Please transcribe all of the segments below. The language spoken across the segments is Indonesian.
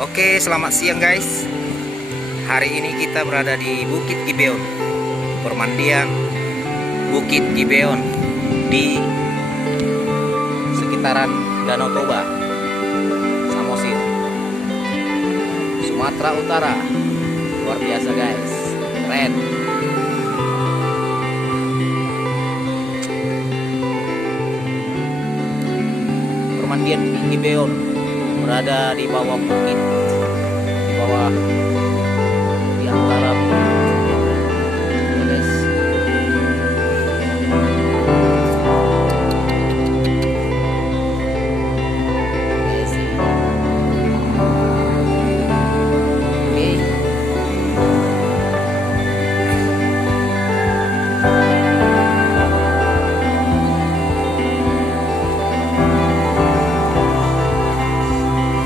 Oke, selamat siang guys. Hari ini kita berada di Bukit Gibeon, permandian Bukit Gibeon di sekitaran Danau Toba, Samosir, Sumatera Utara. Luar biasa guys, keren. Permandian Bukit Gibeon berada di bawah bukit, di bawah, di antara bukit. Ya guys.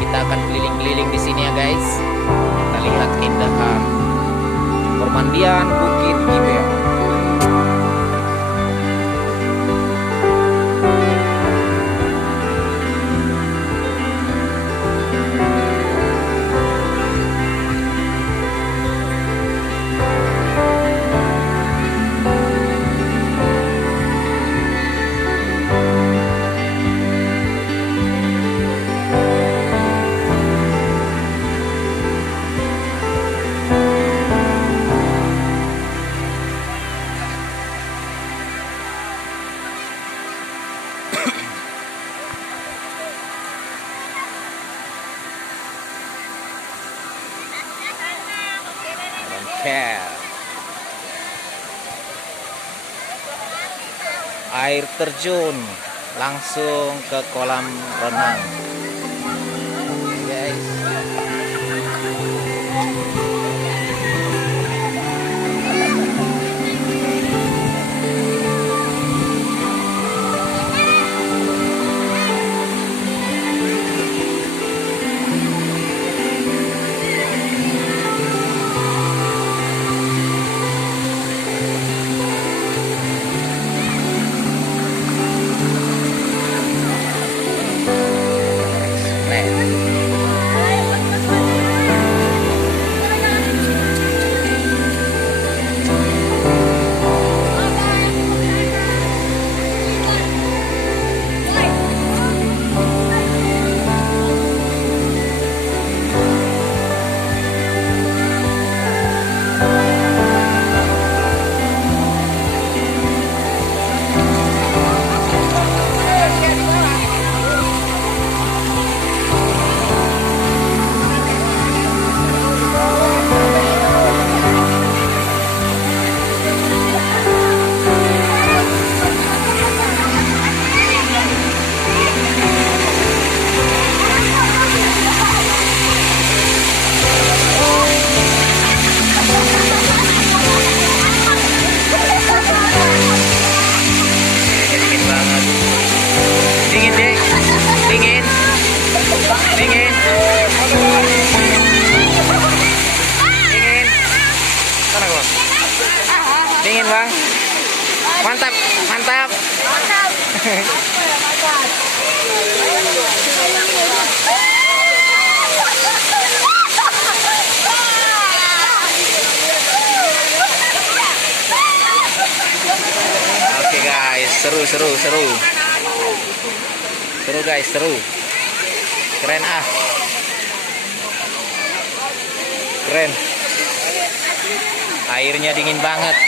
Kita akan keliling-keliling di sini ya guys. Kita lihat keindahan permandian Bukit Gibeon. Air terjun langsung ke kolam renang guys. Dingin bang, mantap, mantap. Oke guys, seru guys, seru, keren keren. Airnya dingin banget.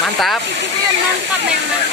Mantap. Mantap memang.